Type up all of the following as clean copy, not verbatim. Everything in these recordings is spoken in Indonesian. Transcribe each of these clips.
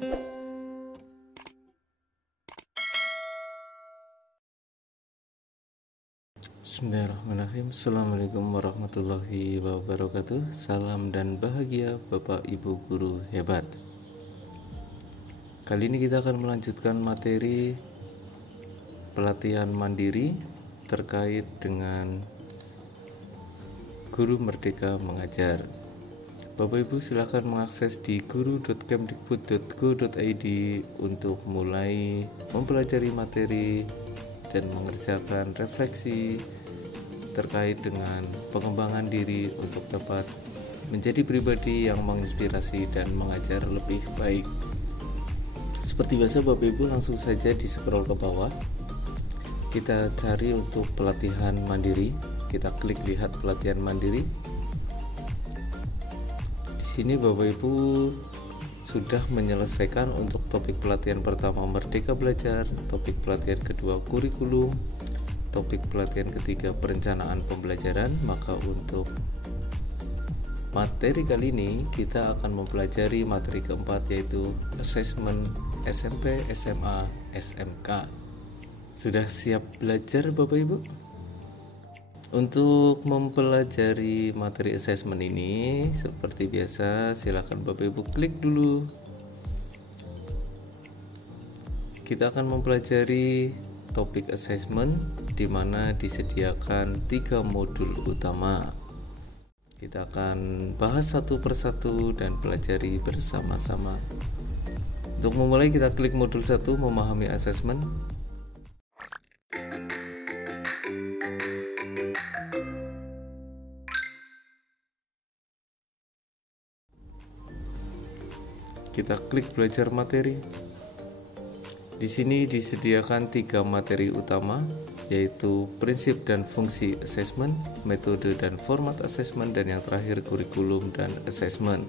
Bismillahirrahmanirrahim. Assalamualaikum warahmatullahi wabarakatuh. Salam dan bahagia Bapak Ibu guru hebat. Kali ini kita akan melanjutkan materi pelatihan mandiri terkait dengan Guru Merdeka Mengajar. Bapak Ibu silahkan mengakses di guru.kemdikbud.go.id untuk mulai mempelajari materi dan mengerjakan refleksi terkait dengan pengembangan diri untuk dapat menjadi pribadi yang menginspirasi dan mengajar lebih baik. Seperti biasa Bapak Ibu langsung saja di scroll ke bawah. Kita cari untuk pelatihan mandiri. Kita klik lihat pelatihan mandiri. Di sini Bapak Ibu sudah menyelesaikan untuk topik pelatihan pertama Merdeka Belajar, topik pelatihan kedua kurikulum, topik pelatihan ketiga perencanaan pembelajaran. Maka untuk materi kali ini kita akan mempelajari materi keempat, yaitu asesmen SMP, SMA, SMK. Sudah siap belajar Bapak Ibu? Untuk mempelajari materi asesmen ini seperti biasa silakan Bapak Ibu klik dulu. Kita akan mempelajari topik asesmen di mana disediakan 3 modul utama. Kita akan bahas satu persatu dan pelajari bersama-sama. Untuk memulai kita klik modul 1 memahami asesmen. Kita klik belajar materi. Di sini disediakan 3 materi utama, yaitu prinsip dan fungsi asesmen, metode dan format asesmen, dan yang terakhir kurikulum dan asesmen.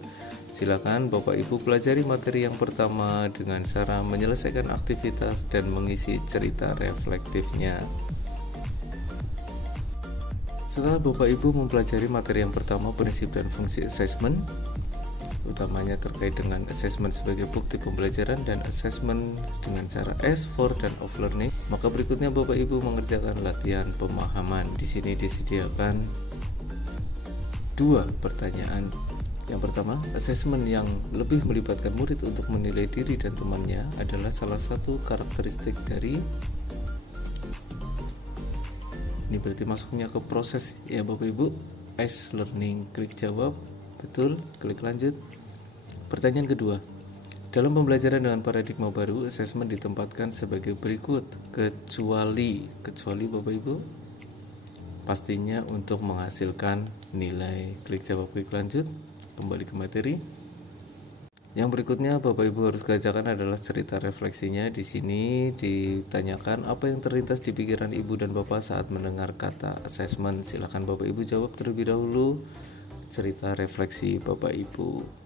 Silakan Bapak Ibu pelajari materi yang pertama dengan cara menyelesaikan aktivitas dan mengisi cerita reflektifnya. Setelah Bapak Ibu mempelajari materi yang pertama, prinsip dan fungsi asesmen, utamanya terkait dengan asesmen sebagai bukti pembelajaran dan asesmen dengan cara S, for, dan of learning, maka berikutnya Bapak Ibu mengerjakan latihan pemahaman. Di sini disediakan 2 pertanyaan. Yang pertama, asesmen yang lebih melibatkan murid untuk menilai diri dan temannya adalah salah satu karakteristik dari, ini berarti masuknya ke proses ya Bapak Ibu, S learning. Klik jawab, betul, klik lanjut. Pertanyaan kedua, dalam pembelajaran dengan paradigma baru, asesmen ditempatkan sebagai berikut, kecuali Bapak Ibu, pastinya untuk menghasilkan nilai. Klik jawab, klik lanjut, kembali ke materi. Yang berikutnya Bapak Ibu harus kerjakan adalah cerita refleksinya. Di sini ditanyakan apa yang terlintas di pikiran Ibu dan Bapak saat mendengar kata asesmen. Silakan Bapak Ibu jawab terlebih dahulu cerita refleksi Bapak Ibu.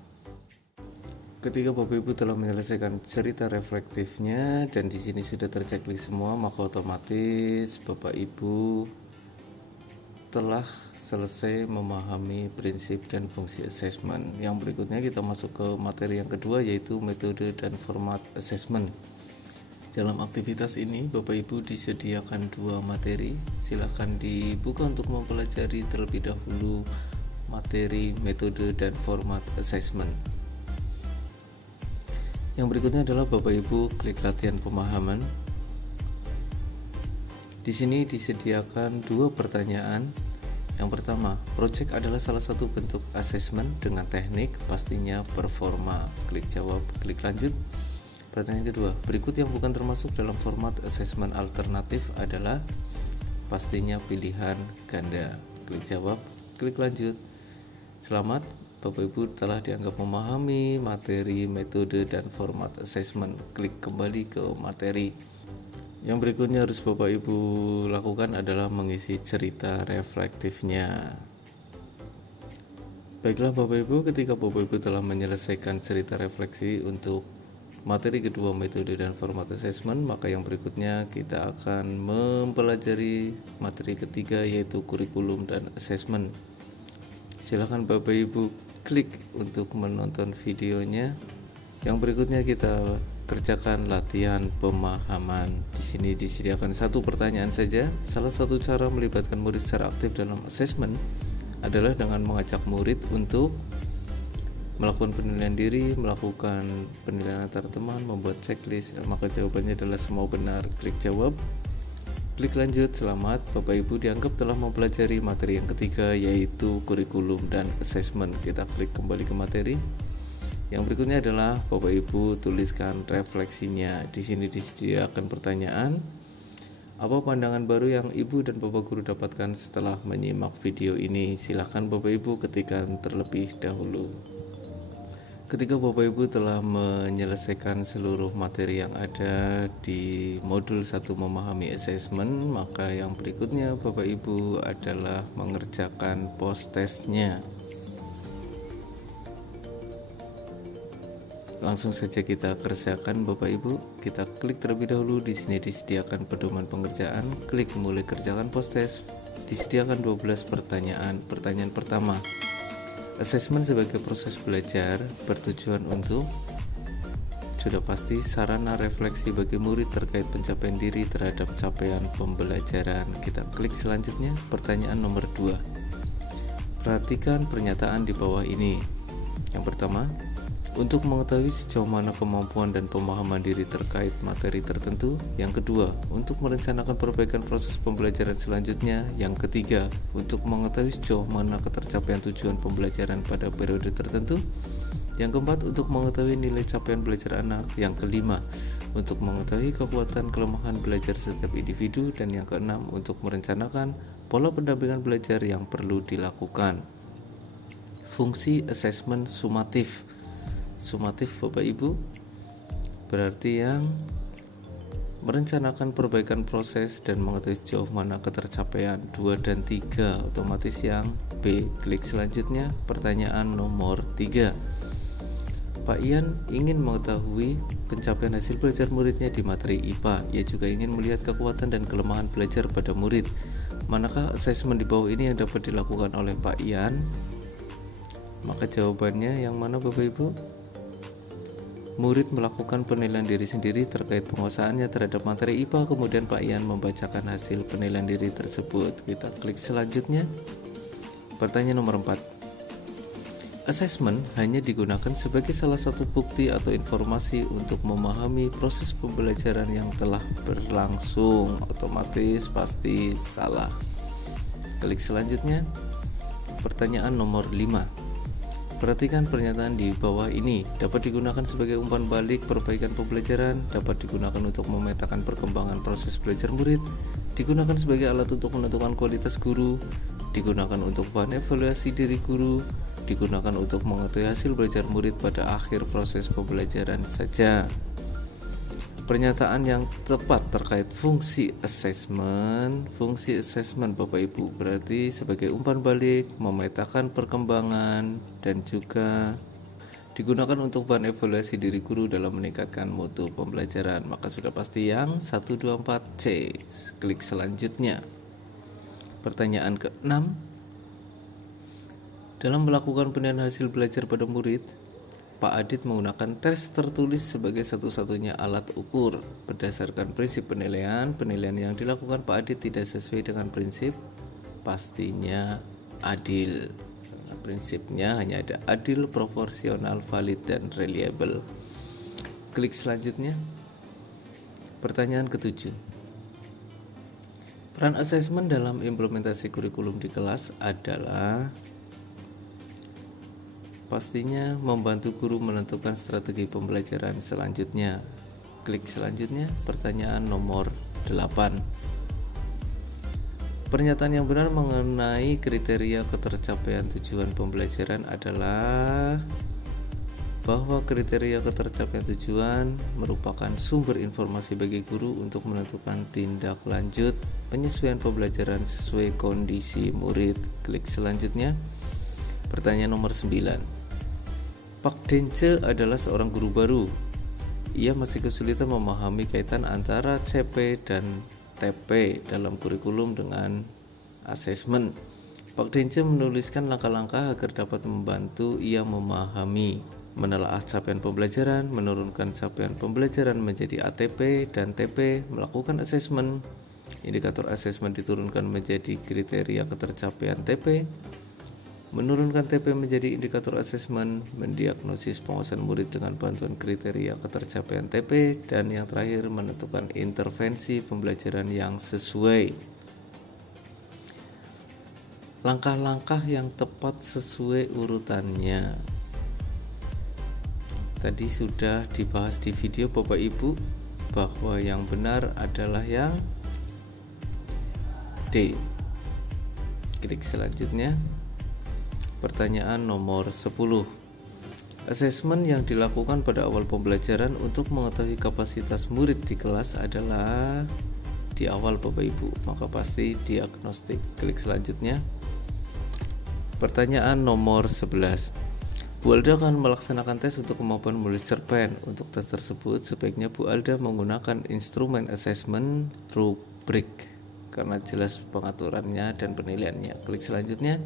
Ketika Bapak Ibu telah menyelesaikan cerita reflektifnya dan di sini sudah terchecklist semua, maka otomatis Bapak Ibu telah selesai memahami prinsip dan fungsi asesmen. Yang berikutnya kita masuk ke materi yang kedua, yaitu metode dan format asesmen. Dalam aktivitas ini Bapak Ibu disediakan 2 materi. Silakan dibuka untuk mempelajari terlebih dahulu materi metode dan format asesmen. Yang berikutnya adalah Bapak Ibu klik latihan pemahaman. Di sini disediakan 2 pertanyaan. Yang pertama, project adalah salah satu bentuk asesmen dengan teknik pastinya performa. Klik jawab, klik lanjut. Pertanyaan kedua, berikut yang bukan termasuk dalam format asesmen alternatif adalah pastinya pilihan ganda. Klik jawab, klik lanjut. Selamat, Bapak Ibu telah dianggap memahami materi, metode, dan format asesmen. Klik kembali ke materi. Yang berikutnya harus Bapak Ibu lakukan adalah mengisi cerita reflektifnya. Baiklah Bapak Ibu, ketika Bapak Ibu telah menyelesaikan cerita refleksi untuk materi kedua metode dan format asesmen, maka yang berikutnya kita akan mempelajari materi ketiga, yaitu kurikulum dan asesmen. Silakan Bapak Ibu klik untuk menonton videonya. Yang berikutnya kita kerjakan latihan pemahaman. Di sini disediakan satu pertanyaan saja. Salah satu cara melibatkan murid secara aktif dalam asesmen adalah dengan mengajak murid untuk melakukan penilaian diri, melakukan penilaian antar teman, membuat checklist. Maka jawabannya adalah semua benar. Klik jawab. Klik lanjut. Selamat, Bapak Ibu dianggap telah mempelajari materi yang ketiga, yaitu kurikulum dan asesmen. Kita klik kembali ke materi. Yang berikutnya adalah Bapak Ibu tuliskan refleksinya. Di sini disediakan pertanyaan. Apa pandangan baru yang Ibu dan Bapak Guru dapatkan setelah menyimak video ini? Silakan Bapak Ibu ketikkan terlebih dahulu. Ketika Bapak Ibu telah menyelesaikan seluruh materi yang ada di modul 1 memahami asesmen, maka yang berikutnya Bapak Ibu adalah mengerjakan post testnya. Langsung saja kita kerjakan Bapak Ibu. Kita klik terlebih dahulu. Di sini disediakan pedoman pengerjaan. Klik mulai kerjakan post test. Disediakan 12 pertanyaan. Pertanyaan pertama, asesmen sebagai proses belajar bertujuan untuk, sudah pasti, sarana refleksi bagi murid terkait pencapaian diri terhadap capaian pembelajaran. Kita klik selanjutnya. Pertanyaan nomor 2, perhatikan pernyataan di bawah ini. Yang pertama, untuk mengetahui sejauh mana kemampuan dan pemahaman diri terkait materi tertentu. Yang kedua, untuk merencanakan perbaikan proses pembelajaran selanjutnya. Yang ketiga, untuk mengetahui sejauh mana ketercapaian tujuan pembelajaran pada periode tertentu. Yang keempat, untuk mengetahui nilai capaian belajar anak. Yang kelima, untuk mengetahui kekuatan kelemahan belajar setiap individu. Dan yang keenam, untuk merencanakan pola pendampingan belajar yang perlu dilakukan. Fungsi asesmen sumatif. Sumatif Bapak Ibu berarti yang merencanakan perbaikan proses dan mengetahui sejauh mana ketercapaian. 2 dan 3 otomatis yang B. Klik selanjutnya. Pertanyaan nomor 3, Pak Ian ingin mengetahui pencapaian hasil belajar muridnya di materi IPA. Ia juga ingin melihat kekuatan dan kelemahan belajar pada murid. Manakah asesmen di bawah ini yang dapat dilakukan oleh Pak Ian? Maka jawabannya yang mana Bapak Ibu? Murid melakukan penilaian diri sendiri terkait penguasaannya terhadap materi IPA, kemudian Pak Ian membacakan hasil penilaian diri tersebut. Kita klik selanjutnya. Pertanyaan nomor 4, asesmen hanya digunakan sebagai salah satu bukti atau informasi untuk memahami proses pembelajaran yang telah berlangsung. Otomatis pasti salah. Klik selanjutnya. Pertanyaan nomor 5, perhatikan pernyataan di bawah ini. Dapat digunakan sebagai umpan balik perbaikan pembelajaran, dapat digunakan untuk memetakan perkembangan proses belajar murid, digunakan sebagai alat untuk menentukan kualitas guru, digunakan untuk bahan evaluasi diri guru, digunakan untuk mengetahui hasil belajar murid pada akhir proses pembelajaran saja. Pernyataan yang tepat terkait fungsi asesmen. Fungsi asesmen Bapak Ibu berarti sebagai umpan balik, memetakan perkembangan, dan juga digunakan untuk bahan evaluasi diri guru dalam meningkatkan mutu pembelajaran. Maka sudah pasti yang 1, 2, 4C. Klik selanjutnya. Pertanyaan ke-6, dalam melakukan penilaian hasil belajar pada murid, Pak Adit menggunakan tes tertulis sebagai satu-satunya alat ukur. Berdasarkan prinsip penilaian yang dilakukan Pak Adit tidak sesuai dengan prinsip, pastinya adil. Karena prinsipnya hanya ada adil, proporsional, valid, dan reliable. Klik selanjutnya. Pertanyaan ke-7, peran asesmen dalam implementasi kurikulum di kelas adalah pastinya membantu guru menentukan strategi pembelajaran selanjutnya. Klik selanjutnya. Pertanyaan nomor 8, pernyataan yang benar mengenai kriteria ketercapaian tujuan pembelajaran adalah bahwa kriteria ketercapaian tujuan merupakan sumber informasi bagi guru untuk menentukan tindak lanjut penyesuaian pembelajaran sesuai kondisi murid. Klik selanjutnya. Pertanyaan nomor 9, Pak Dence adalah seorang guru baru. Ia masih kesulitan memahami kaitan antara CP dan TP dalam kurikulum dengan asesmen. Pak Dence menuliskan langkah-langkah agar dapat membantu ia memahami. menelaah capaian pembelajaran, menurunkan capaian pembelajaran menjadi ATP dan TP, melakukan asesmen. Indikator asesmen diturunkan menjadi kriteria ketercapaian TP, menurunkan TP menjadi indikator asesmen, mendiagnosis penguasaan murid dengan bantuan kriteria ketercapaian TP, dan yang terakhir menentukan intervensi pembelajaran yang sesuai. Langkah-langkah yang tepat sesuai urutannya tadi sudah dibahas di video Bapak Ibu, bahwa yang benar adalah yang D. Klik selanjutnya. Pertanyaan nomor 10. Asesmen yang dilakukan pada awal pembelajaran untuk mengetahui kapasitas murid di kelas adalah di awal Bapak Ibu, maka pasti diagnostik. Klik selanjutnya. Pertanyaan nomor 11. Bu Alda akan melaksanakan tes untuk kemampuan menulis cerpen. Untuk tes tersebut, sebaiknya Bu Alda menggunakan instrumen asesmen rubrik karena jelas pengaturannya dan penilaiannya. Klik selanjutnya.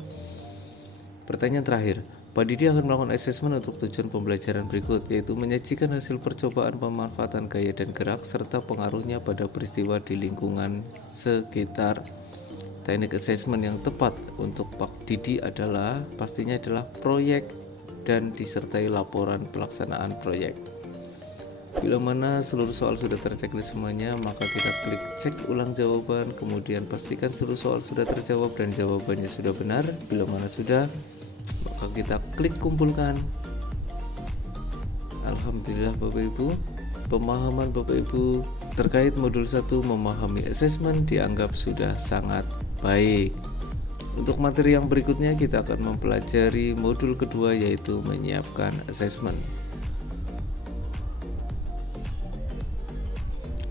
Pertanyaan terakhir. Pak Didi akan melakukan asesmen untuk tujuan pembelajaran berikut, yaitu menyajikan hasil percobaan pemanfaatan gaya dan gerak serta pengaruhnya pada peristiwa di lingkungan sekitar. Teknik asesmen yang tepat untuk Pak Didi pastinya adalah proyek dan disertai laporan pelaksanaan proyek. Bila mana seluruh soal sudah terchecklist semuanya, maka kita klik cek ulang jawaban, kemudian pastikan seluruh soal sudah terjawab dan jawabannya sudah benar. Bila mana sudah, maka kita klik kumpulkan. Alhamdulillah Bapak Ibu, pemahaman Bapak Ibu terkait modul 1 memahami asesmen dianggap sudah sangat baik. Untuk materi yang berikutnya kita akan mempelajari modul kedua, yaitu menyiapkan asesmen.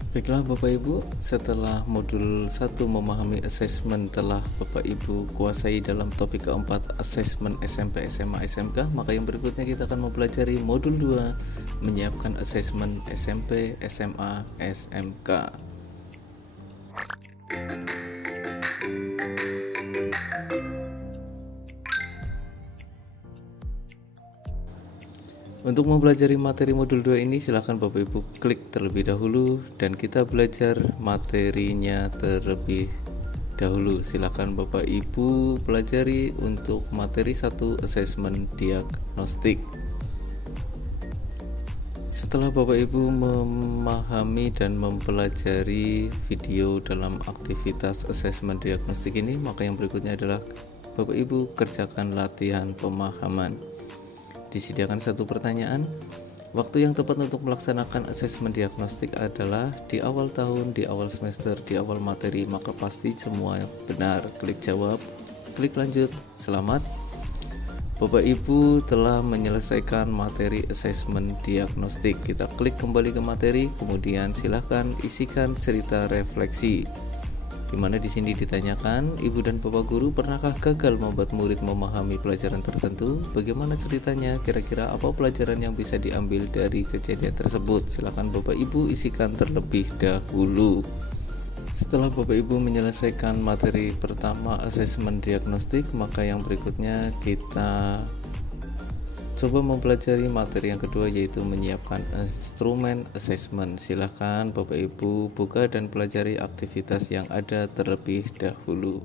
Baiklah Bapak Ibu, setelah modul 1 memahami asesmen telah Bapak Ibu kuasai dalam topik keempat asesmen SMP, SMA, SMK, maka yang berikutnya kita akan mempelajari modul 2 menyiapkan asesmen SMP, SMA, SMK. Untuk mempelajari materi modul 2 ini silahkan Bapak Ibu klik terlebih dahulu dan kita belajar materinya terlebih dahulu. Silahkan Bapak Ibu pelajari untuk materi 1 asesmen diagnostik. Setelah Bapak Ibu memahami dan mempelajari video dalam aktivitas asesmen diagnostik ini, maka yang berikutnya adalah Bapak Ibu kerjakan latihan pemahaman. Disediakan satu pertanyaan. Waktu yang tepat untuk melaksanakan asesmen diagnostik adalah di awal tahun, di awal semester, di awal materi, maka pasti semua benar. Klik jawab, klik lanjut. Selamat. Bapak Ibu telah menyelesaikan materi asesmen diagnostik. Kita klik kembali ke materi, kemudian silahkan isikan cerita refleksi. Di mana di sini ditanyakan, Ibu dan Bapak Guru pernahkah gagal membuat murid memahami pelajaran tertentu? Bagaimana ceritanya? Kira-kira apa pelajaran yang bisa diambil dari kejadian tersebut? Silakan Bapak Ibu isikan terlebih dahulu. Setelah Bapak Ibu menyelesaikan materi pertama asesmen diagnostik, maka yang berikutnya kita coba mempelajari materi yang kedua, yaitu menyiapkan instrumen asesmen. Silahkan Bapak Ibu buka dan pelajari aktivitas yang ada terlebih dahulu.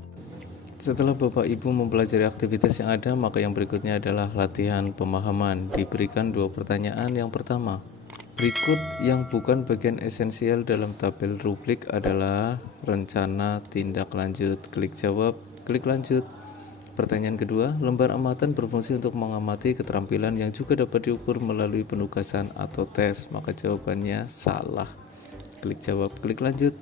Setelah Bapak Ibu mempelajari aktivitas yang ada, maka yang berikutnya adalah latihan pemahaman. Diberikan 2 pertanyaan. Yang pertama, berikut yang bukan bagian esensial dalam tabel rubrik adalah rencana tindak lanjut. Klik jawab, klik lanjut. Pertanyaan kedua, lembar amatan berfungsi untuk mengamati keterampilan yang juga dapat diukur melalui penugasan atau tes. Maka jawabannya salah. Klik jawab, klik lanjut.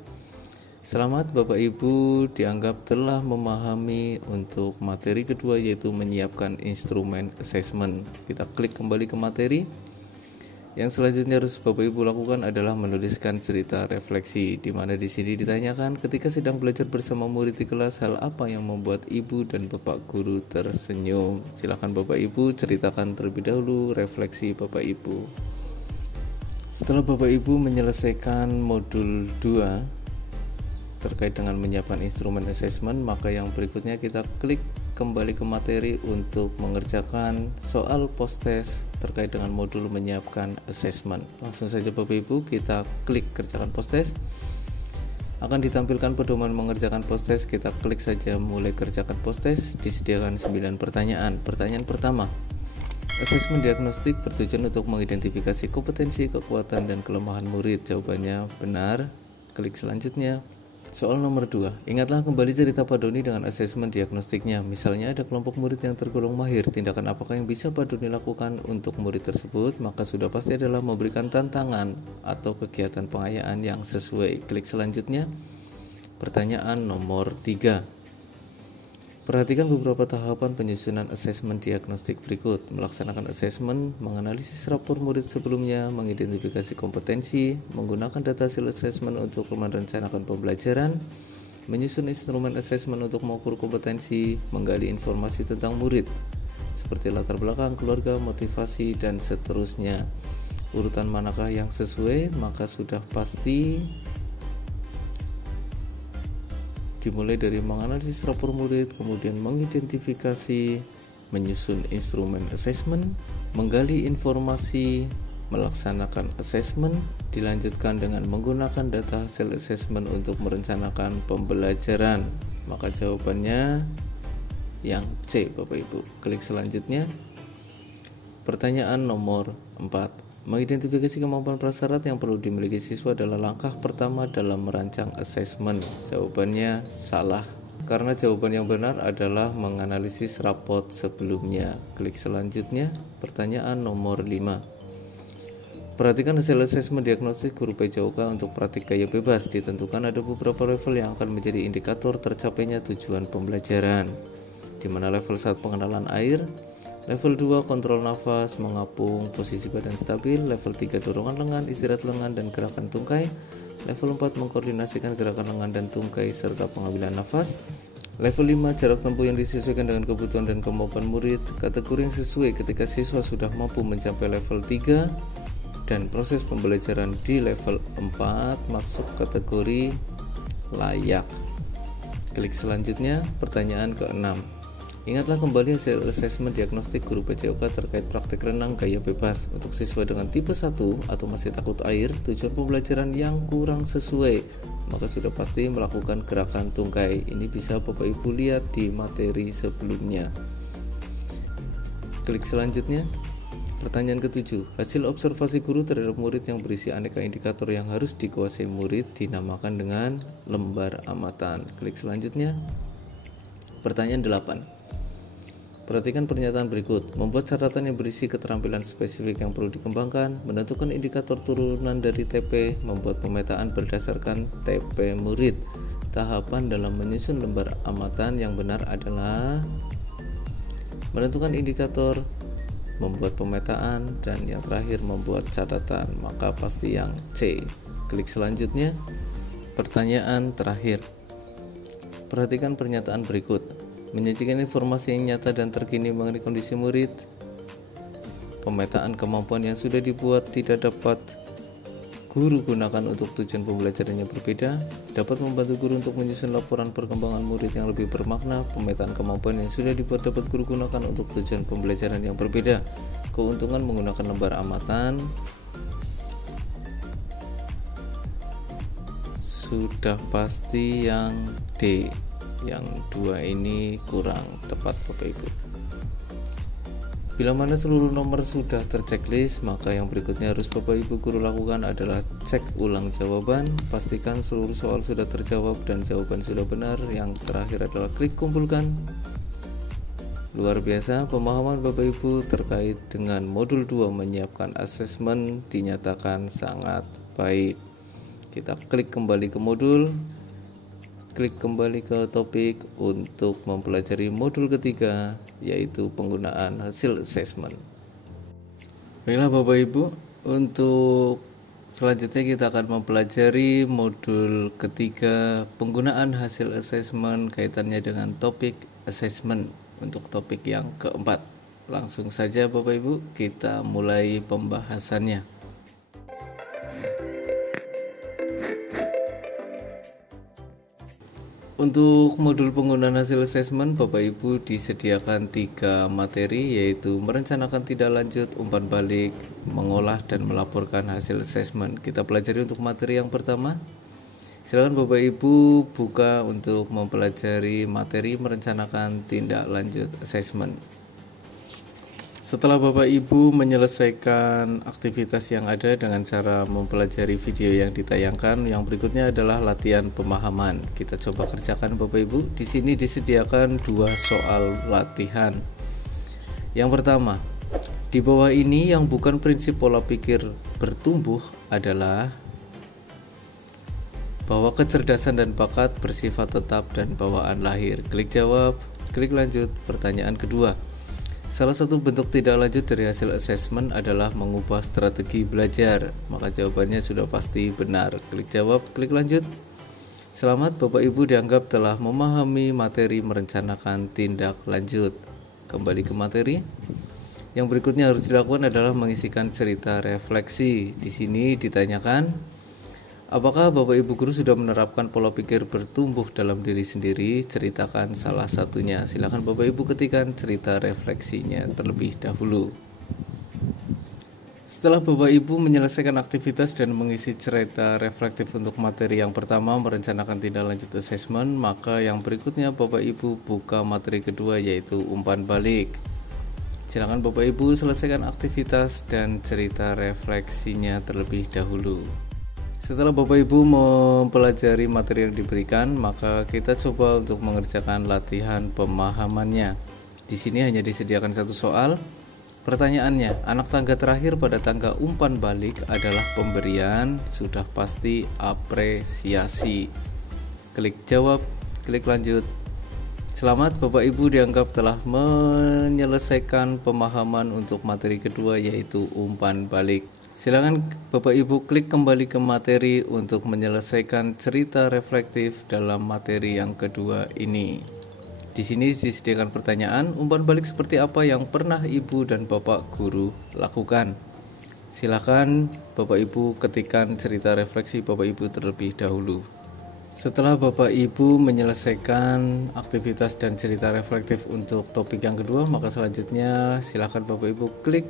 Selamat Bapak Ibu dianggap telah memahami untuk materi kedua, yaitu menyiapkan instrumen asesmen. Kita klik kembali ke materi. Yang selanjutnya harus Bapak Ibu lakukan adalah menuliskan cerita refleksi, di mana di sini ditanyakan ketika sedang belajar bersama murid di kelas, hal apa yang membuat Ibu dan Bapak Guru tersenyum. Silakan Bapak Ibu ceritakan terlebih dahulu refleksi Bapak Ibu. Setelah Bapak Ibu menyelesaikan modul 2 terkait dengan menyiapkan instrumen asesmen, maka yang berikutnya kita klik kembali ke materi untuk mengerjakan soal post-test terkait dengan modul menyiapkan assessment. Langsung saja Bapak Ibu, kita klik kerjakan post-test. Akan ditampilkan pedoman mengerjakan post-test. Kita klik saja mulai kerjakan post-test. Disediakan 9 pertanyaan. Pertanyaan pertama, asesmen diagnostik bertujuan untuk mengidentifikasi kompetensi, kekuatan, dan kelemahan murid. Jawabannya benar. Klik selanjutnya. Soal nomor 2, ingatlah kembali cerita Pak Doni dengan asesmen diagnostiknya. Misalnya ada kelompok murid yang tergolong mahir, tindakan apakah yang bisa Pak Doni lakukan untuk murid tersebut? Maka sudah pasti adalah memberikan tantangan atau kegiatan pengayaan yang sesuai. Klik selanjutnya. Pertanyaan nomor 3, perhatikan beberapa tahapan penyusunan asesmen diagnostik berikut. Melaksanakan asesmen, menganalisis rapor murid sebelumnya, mengidentifikasi kompetensi, menggunakan data hasil asesmen untuk merencanakan pembelajaran, menyusun instrumen asesmen untuk mengukur kompetensi, menggali informasi tentang murid, seperti latar belakang, keluarga, motivasi, dan seterusnya. Urutan manakah yang sesuai? Maka sudah pasti dimulai dari menganalisis rapor murid, kemudian mengidentifikasi, menyusun instrumen asesmen, menggali informasi, melaksanakan asesmen, dilanjutkan dengan menggunakan data hasil asesmen untuk merencanakan pembelajaran. Maka jawabannya yang C, Bapak Ibu. Klik selanjutnya. Pertanyaan nomor 4, mengidentifikasi kemampuan prasyarat yang perlu dimiliki siswa adalah langkah pertama dalam merancang asesmen. Jawabannya salah, karena jawaban yang benar adalah menganalisis rapot sebelumnya. Klik selanjutnya. Pertanyaan nomor 5, perhatikan hasil asesmen diagnostik guru PJOK untuk praktik gaya bebas. Ditentukan ada beberapa level yang akan menjadi indikator tercapainya tujuan pembelajaran, di mana level 1 pengenalan air, level 2 kontrol nafas, mengapung, posisi badan stabil, level 3 dorongan lengan, istirahat lengan, dan gerakan tungkai, level 4 mengkoordinasikan gerakan lengan dan tungkai serta pengambilan nafas, level 5 jarak tempuh yang disesuaikan dengan kebutuhan dan kemampuan murid, kategori yang sesuai ketika siswa sudah mampu mencapai level 3, dan proses pembelajaran di level 4 masuk kategori layak. Klik selanjutnya. Pertanyaan ke-6, ingatlah kembali hasil asesmen diagnostik guru PJOK terkait praktik renang gaya bebas untuk siswa dengan tipe 1 atau masih takut air, tujuan pembelajaran yang kurang sesuai, maka sudah pasti melakukan gerakan tungkai. Ini bisa Bapak Ibu lihat di materi sebelumnya. Klik selanjutnya. Pertanyaan ke-7, hasil observasi guru terhadap murid yang berisi aneka indikator yang harus dikuasai murid dinamakan dengan lembar amatan. Klik selanjutnya. Pertanyaan 8, perhatikan pernyataan berikut. Membuat catatan yang berisi keterampilan spesifik yang perlu dikembangkan, menentukan indikator turunan dari TP, membuat pemetaan berdasarkan TP murid. Tahapan dalam menyusun lembar amatan yang benar adalah menentukan indikator, membuat pemetaan, dan yang terakhir membuat catatan. Maka pasti yang C. Klik selanjutnya. Pertanyaan terakhir, perhatikan pernyataan berikut. Menyajikan informasi yang nyata dan terkini mengenai kondisi murid. Pemetaan kemampuan yang sudah dibuat tidak dapat guru gunakan untuk tujuan pembelajaran yang berbeda. Dapat membantu guru untuk menyusun laporan perkembangan murid yang lebih bermakna. Pemetaan kemampuan yang sudah dibuat dapat guru gunakan untuk tujuan pembelajaran yang berbeda. Keuntungan menggunakan lembar amatan. Sudah pasti yang D. Yang 2 ini kurang tepat Bapak Ibu. Bila mana seluruh nomor sudah terchecklist, maka yang berikutnya harus Bapak Ibu guru lakukan adalah cek ulang jawaban. Pastikan seluruh soal sudah terjawab dan jawaban sudah benar. Yang terakhir adalah klik kumpulkan. Luar biasa, pemahaman Bapak Ibu terkait dengan modul 2 menyiapkan asesmen dinyatakan sangat baik. Kita klik kembali ke modul. Klik kembali ke topik untuk mempelajari modul ketiga, yaitu penggunaan hasil asesmen. Baiklah Bapak Ibu, untuk selanjutnya kita akan mempelajari modul ketiga, penggunaan hasil asesmen kaitannya dengan topik asesmen untuk topik yang keempat. Langsung saja Bapak Ibu, kita mulai pembahasannya. Untuk modul penggunaan hasil asesmen, Bapak Ibu disediakan 3 materi, yaitu merencanakan tindak lanjut, umpan balik, mengolah dan melaporkan hasil asesmen. Kita pelajari untuk materi yang pertama. Silakan Bapak Ibu buka untuk mempelajari materi merencanakan tindak lanjut asesmen. Setelah Bapak Ibu menyelesaikan aktivitas yang ada dengan cara mempelajari video yang ditayangkan, yang berikutnya adalah latihan pemahaman. Kita coba kerjakan Bapak Ibu. Di sini disediakan 2 soal latihan. Yang pertama, di bawah ini yang bukan prinsip pola pikir bertumbuh adalah bahwa kecerdasan dan bakat bersifat tetap dan bawaan lahir. Klik jawab, klik lanjut. Pertanyaan kedua, salah satu bentuk tindak lanjut dari hasil asesmen adalah mengubah strategi belajar. Maka jawabannya sudah pasti benar. Klik jawab, klik lanjut. Selamat, Bapak Ibu dianggap telah memahami materi merencanakan tindak lanjut. Kembali ke materi. Yang berikutnya harus dilakukan adalah mengisikan cerita refleksi. Di sini ditanyakan, apakah Bapak Ibu guru sudah menerapkan pola pikir bertumbuh dalam diri sendiri? Ceritakan salah satunya. Silakan Bapak Ibu ketikkan cerita refleksinya terlebih dahulu. Setelah Bapak Ibu menyelesaikan aktivitas dan mengisi cerita reflektif untuk materi yang pertama, merencanakan tindak lanjut asesmen, maka yang berikutnya Bapak Ibu buka materi kedua, yaitu umpan balik. Silakan Bapak Ibu selesaikan aktivitas dan cerita refleksinya terlebih dahulu. Setelah Bapak Ibu mempelajari materi yang diberikan, maka kita coba untuk mengerjakan latihan pemahamannya. Di sini hanya disediakan 1 soal. Pertanyaannya, anak tangga terakhir pada tangga umpan balik adalah pemberian, sudah pasti apresiasi. Klik jawab, klik lanjut. Selamat, Bapak Ibu dianggap telah menyelesaikan pemahaman untuk materi kedua, yaitu umpan balik. Silakan Bapak Ibu klik kembali ke materi untuk menyelesaikan cerita reflektif dalam materi yang kedua ini. Di sini disediakan pertanyaan, umpan balik seperti apa yang pernah Ibu dan Bapak guru lakukan? Silakan Bapak Ibu ketikkan cerita refleksi Bapak Ibu terlebih dahulu. Setelah Bapak Ibu menyelesaikan aktivitas dan cerita reflektif untuk topik yang kedua, maka selanjutnya silakan Bapak Ibu klik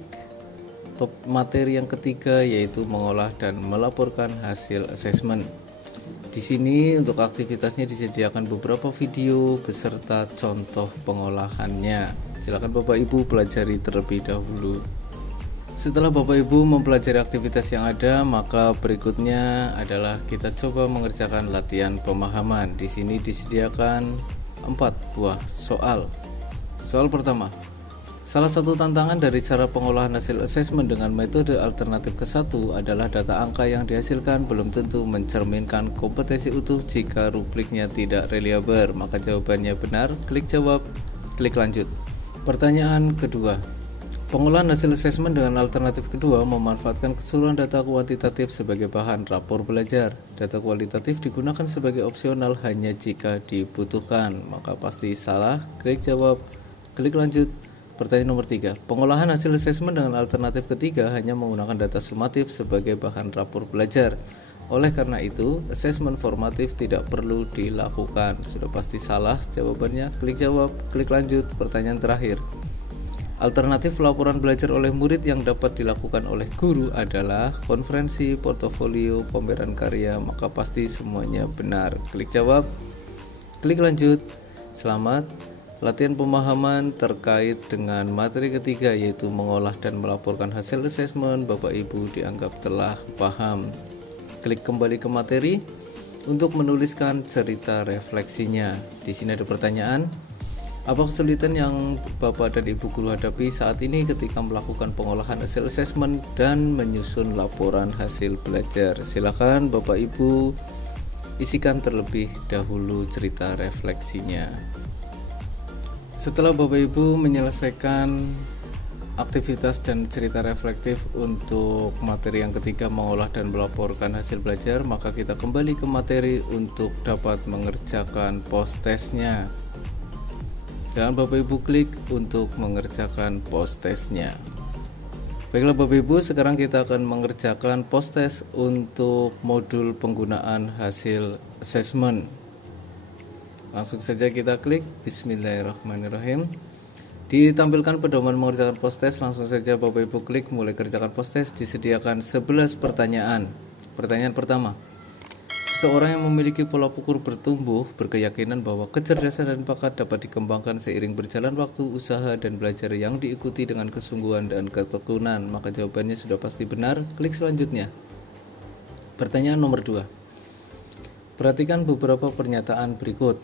materi yang ketiga, yaitu mengolah dan melaporkan hasil asesmen. Di sini untuk aktivitasnya disediakan beberapa video beserta contoh pengolahannya. Silakan Bapak Ibu pelajari terlebih dahulu. Setelah Bapak Ibu mempelajari aktivitas yang ada, maka berikutnya adalah kita coba mengerjakan latihan pemahaman. Di sini disediakan 4 buah soal. Soal pertama, salah satu tantangan dari cara pengolahan hasil asesmen dengan metode alternatif ke-1 adalah data angka yang dihasilkan belum tentu mencerminkan kompetensi utuh jika rubliknya tidak reliable. Maka jawabannya benar. Klik jawab, klik lanjut. Pertanyaan kedua, pengolahan hasil asesmen dengan alternatif kedua memanfaatkan keseluruhan data kuantitatif sebagai bahan rapor belajar. Data kualitatif digunakan sebagai opsional hanya jika dibutuhkan. Maka pasti salah. Klik jawab, klik lanjut. Pertanyaan nomor 3, pengolahan hasil asesmen dengan alternatif ketiga hanya menggunakan data sumatif sebagai bahan rapor belajar. Oleh karena itu, asesmen formatif tidak perlu dilakukan. Sudah pasti salah jawabannya. Klik jawab, klik lanjut. Pertanyaan terakhir, alternatif laporan belajar oleh murid yang dapat dilakukan oleh guru adalah konferensi, portofolio, pameran karya. Maka pasti semuanya benar. Klik jawab, klik lanjut. Selamat. Latihan pemahaman terkait dengan materi ketiga, yaitu mengolah dan melaporkan hasil asesmen, Bapak Ibu dianggap telah paham. Klik kembali ke materi untuk menuliskan cerita refleksinya. Di sini ada pertanyaan, apa kesulitan yang Bapak dan Ibu guru hadapi saat ini ketika melakukan pengolahan hasil asesmen dan menyusun laporan hasil belajar? Silakan Bapak Ibu isikan terlebih dahulu cerita refleksinya. Setelah Bapak Ibu menyelesaikan aktivitas dan cerita reflektif untuk materi yang ketiga, mengolah dan melaporkan hasil belajar, maka kita kembali ke materi untuk dapat mengerjakan post testnya. Jangan Bapak Ibu klik untuk mengerjakan post testnya. Baiklah Bapak Ibu, sekarang kita akan mengerjakan post test untuk modul penggunaan hasil asesmen. Langsung saja kita klik. Bismillahirrahmanirrahim. Ditampilkan pedoman mengerjakan post-test. Langsung saja Bapak Ibu klik mulai kerjakan post-test. Disediakan 11 pertanyaan. Pertanyaan pertama, seseorang yang memiliki pola pikir bertumbuh berkeyakinan bahwa kecerdasan dan bakat dapat dikembangkan seiring berjalan waktu, usaha, dan belajar yang diikuti dengan kesungguhan dan ketekunan. Maka jawabannya sudah pasti benar. Klik selanjutnya. Pertanyaan nomor 2. Perhatikan beberapa pernyataan berikut.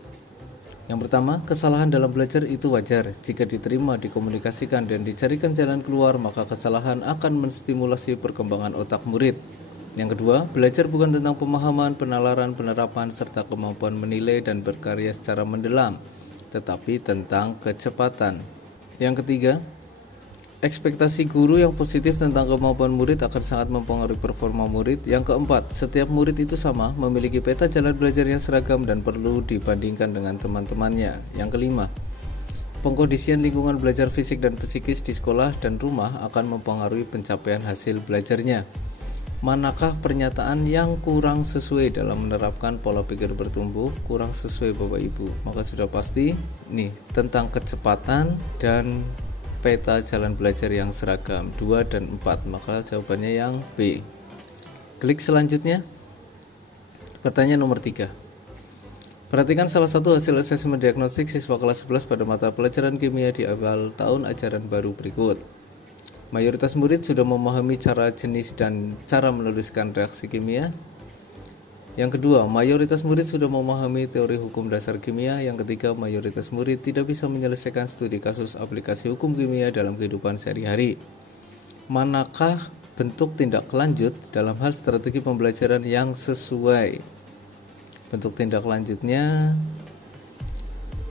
Yang pertama, kesalahan dalam belajar itu wajar. Jika diterima, dikomunikasikan, dan dicarikan jalan keluar, maka kesalahan akan menstimulasi perkembangan otak murid. Yang kedua, belajar bukan tentang pemahaman, penalaran, penerapan, serta kemampuan menilai dan berkarya secara mendalam, tetapi tentang kecepatan. Yang ketiga, ekspektasi guru yang positif tentang kemampuan murid akan sangat mempengaruhi performa murid. Yang keempat, setiap murid itu sama, memiliki peta jalan belajar yang seragam dan perlu dibandingkan dengan teman-temannya. Yang kelima, pengkondisian lingkungan belajar fisik dan psikis di sekolah dan rumah akan mempengaruhi pencapaian hasil belajarnya. Manakah pernyataan yang kurang sesuai dalam menerapkan pola pikir bertumbuh? Kurang sesuai Bapak Ibu. Maka sudah pasti nih tentang kecepatan dan peta jalan belajar yang seragam 2 dan 4. Maka jawabannya yang B. Klik selanjutnya. Pertanyaan nomor 3. Perhatikan salah satu hasil asesmen diagnostik siswa kelas 11 pada mata pelajaran kimia di awal tahun ajaran baru berikut. Mayoritas murid sudah memahami cara jenis dan cara menuliskan reaksi kimia. Yang kedua, mayoritas murid sudah memahami teori hukum dasar kimia. Yang ketiga, mayoritas murid tidak bisa menyelesaikan studi kasus aplikasi hukum kimia dalam kehidupan sehari-hari. Manakah bentuk tindak lanjut dalam hal strategi pembelajaran yang sesuai? Bentuk tindak lanjutnya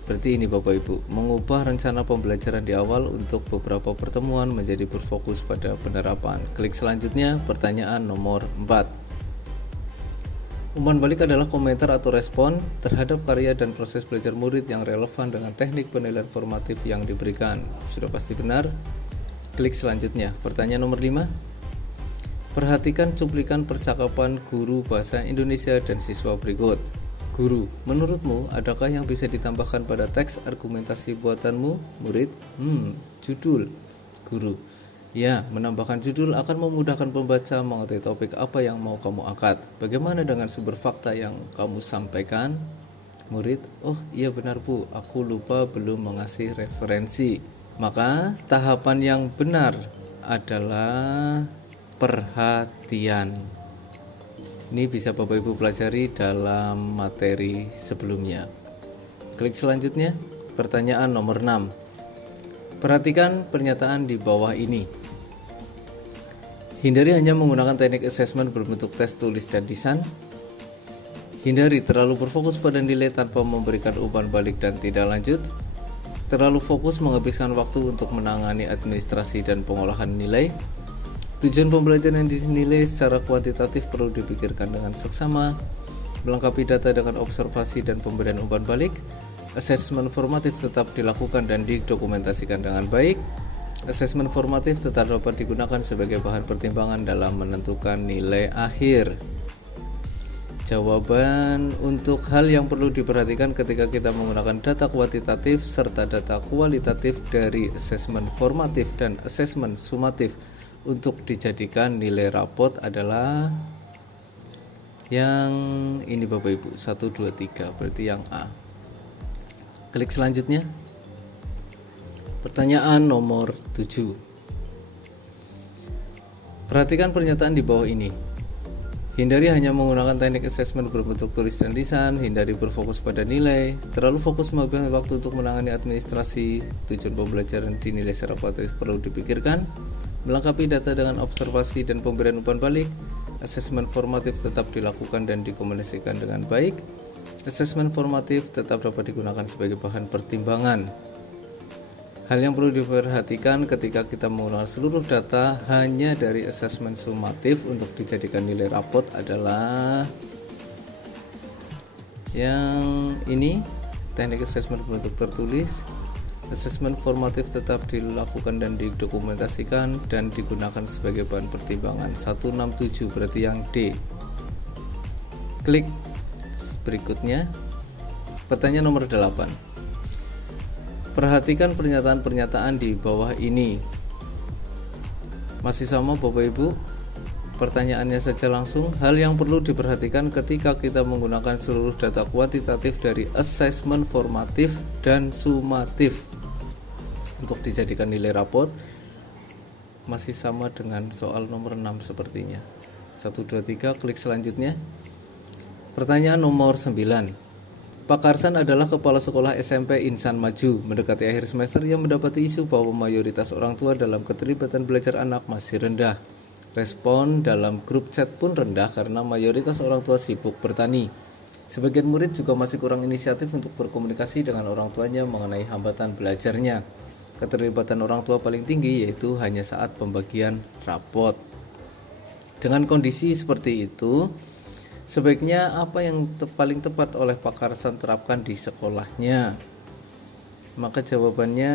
berarti ini Bapak Ibu, mengubah rencana pembelajaran di awal untuk beberapa pertemuan menjadi berfokus pada penerapan. Klik selanjutnya, pertanyaan nomor 4. Umpan balik adalah komentar atau respon terhadap karya dan proses belajar murid yang relevan dengan teknik penilaian formatif yang diberikan. Sudah pasti benar. Klik selanjutnya. Pertanyaan nomor 5. Perhatikan cuplikan percakapan guru bahasa Indonesia dan siswa berikut. Guru, menurutmu adakah yang bisa ditambahkan pada teks argumentasi buatanmu? Murid, judul. Guru, ya, menambahkan judul akan memudahkan pembaca mengetahui topik apa yang mau kamu angkat. Bagaimana dengan sumber fakta yang kamu sampaikan? Murid, oh iya benar Bu, aku lupa belum mengasih referensi. Maka tahapan yang benar adalah perhatian. Ini bisa Bapak Ibu pelajari dalam materi sebelumnya. Klik selanjutnya, pertanyaan nomor 6. Perhatikan pernyataan di bawah ini. Hindari hanya menggunakan teknik asesmen berbentuk tes tulis dan lisan. Hindari terlalu berfokus pada nilai tanpa memberikan umpan balik dan tidak lanjut. Terlalu fokus menghabiskan waktu untuk menangani administrasi dan pengolahan nilai. Tujuan pembelajaran yang dinilai secara kuantitatif perlu dipikirkan dengan seksama. Melengkapi data dengan observasi dan pemberian umpan balik. Asesmen formatif tetap dilakukan dan didokumentasikan dengan baik. Asesmen formatif tetap dapat digunakan sebagai bahan pertimbangan dalam menentukan nilai akhir. Jawaban untuk hal yang perlu diperhatikan ketika kita menggunakan data kuantitatif serta data kualitatif dari asesmen formatif dan asesmen sumatif untuk dijadikan nilai rapot adalah yang ini Bapak Ibu, 1, 2, 3, berarti yang A. Klik selanjutnya. Pertanyaan nomor 7. Perhatikan pernyataan di bawah ini. Hindari hanya menggunakan teknik asesmen berbentuk tulis dan lisan. Hindari berfokus pada nilai. Terlalu fokus menghabiskan waktu untuk menangani administrasi. Tujuan pembelajaran dinilai secara kualitatif perlu dipikirkan. Melengkapi data dengan observasi dan pemberian umpan balik. Asesmen formatif tetap dilakukan dan dikomunikasikan dengan baik. Asesmen formatif tetap dapat digunakan sebagai bahan pertimbangan. Hal yang perlu diperhatikan ketika kita menggunakan seluruh data hanya dari asesmen sumatif untuk dijadikan nilai rapot adalah yang ini, teknik asesmen berbentuk tertulis. Asesmen formatif tetap dilakukan dan didokumentasikan dan digunakan sebagai bahan pertimbangan. 167 berarti yang D. Klik berikutnya. Pertanyaan nomor 8. Perhatikan pernyataan-pernyataan di bawah ini. Masih sama Bapak Ibu. Pertanyaannya saja langsung. Hal yang perlu diperhatikan ketika kita menggunakan seluruh data kuantitatif dari asesmen formatif dan sumatif untuk dijadikan nilai rapot. Masih sama dengan soal nomor 6 sepertinya. 1, 2, 3, klik selanjutnya. Pertanyaan nomor 9. Pak Karsan adalah kepala sekolah SMP Insan Maju. Mendekati akhir semester, ia mendapati isu bahwa mayoritas orang tua dalam keterlibatan belajar anak masih rendah. Respon dalam grup chat pun rendah karena mayoritas orang tua sibuk bertani. Sebagian murid juga masih kurang inisiatif untuk berkomunikasi dengan orang tuanya mengenai hambatan belajarnya. Keterlibatan orang tua paling tinggi yaitu hanya saat pembagian rapot. Dengan kondisi seperti itu, sebaiknya apa yang paling tepat oleh Pak Karsan terapkan di sekolahnya? Maka jawabannya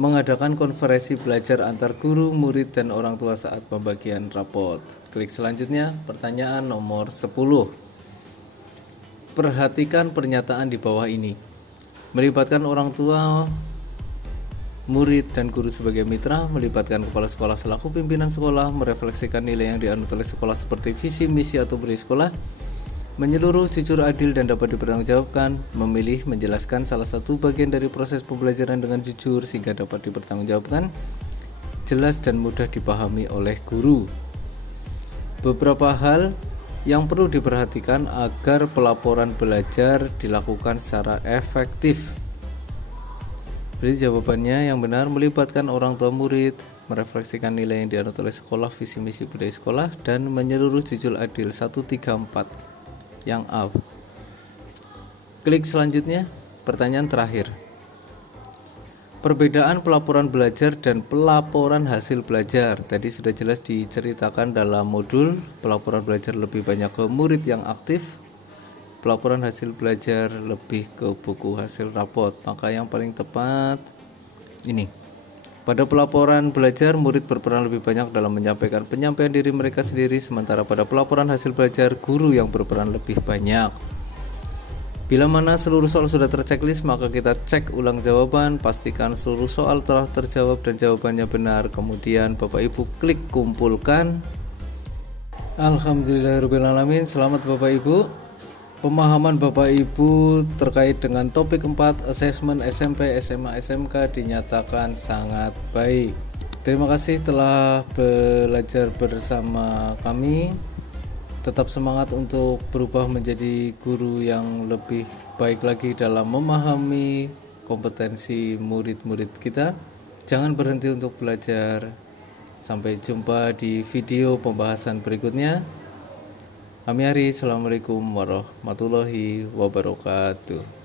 mengadakan konferensi belajar antar guru, murid, dan orang tua saat pembagian rapot. Klik selanjutnya, pertanyaan nomor 10. Perhatikan pernyataan di bawah ini. Melibatkan orang tua, murid, dan guru sebagai mitra, melibatkan kepala sekolah selaku pimpinan sekolah, merefleksikan nilai yang dianut oleh sekolah seperti visi, misi, atau beri sekolah, menyeluruh, jujur, adil, dan dapat dipertanggungjawabkan, memilih, menjelaskan salah satu bagian dari proses pembelajaran dengan jujur sehingga dapat dipertanggungjawabkan, jelas dan mudah dipahami oleh guru. Beberapa hal yang perlu diperhatikan agar pelaporan belajar dilakukan secara efektif. Jadi jawabannya yang benar melibatkan orang tua murid, merefleksikan nilai yang dianut oleh sekolah, visi misi budaya sekolah, dan menyeluruh jujur adil 1, 3, 4 yang A. Klik selanjutnya, pertanyaan terakhir. Perbedaan pelaporan belajar dan pelaporan hasil belajar. Tadi sudah jelas diceritakan dalam modul. Pelaporan belajar lebih banyak ke murid yang aktif, pelaporan hasil belajar lebih ke buku hasil rapot. Maka yang paling tepat ini. Pada pelaporan belajar, murid berperan lebih banyak dalam menyampaikan penyampaian diri mereka sendiri, sementara pada pelaporan hasil belajar, guru yang berperan lebih banyak. Bila mana seluruh soal sudah terchecklist, maka kita cek ulang jawaban, pastikan seluruh soal telah terjawab dan jawabannya benar. Kemudian Bapak Ibu klik kumpulkan. Alhamdulillahirrahmanirrahim. Selamat Bapak Ibu. Pemahaman Bapak Ibu terkait dengan topik 4 asesmen SMP, SMA, SMK dinyatakan sangat baik. Terima kasih telah belajar bersama kami. Tetap semangat untuk berubah menjadi guru yang lebih baik lagi dalam memahami kompetensi murid-murid kita. Jangan berhenti untuk belajar. Sampai jumpa di video pembahasan berikutnya. Assalamualaikum warahmatullahi wabarakatuh.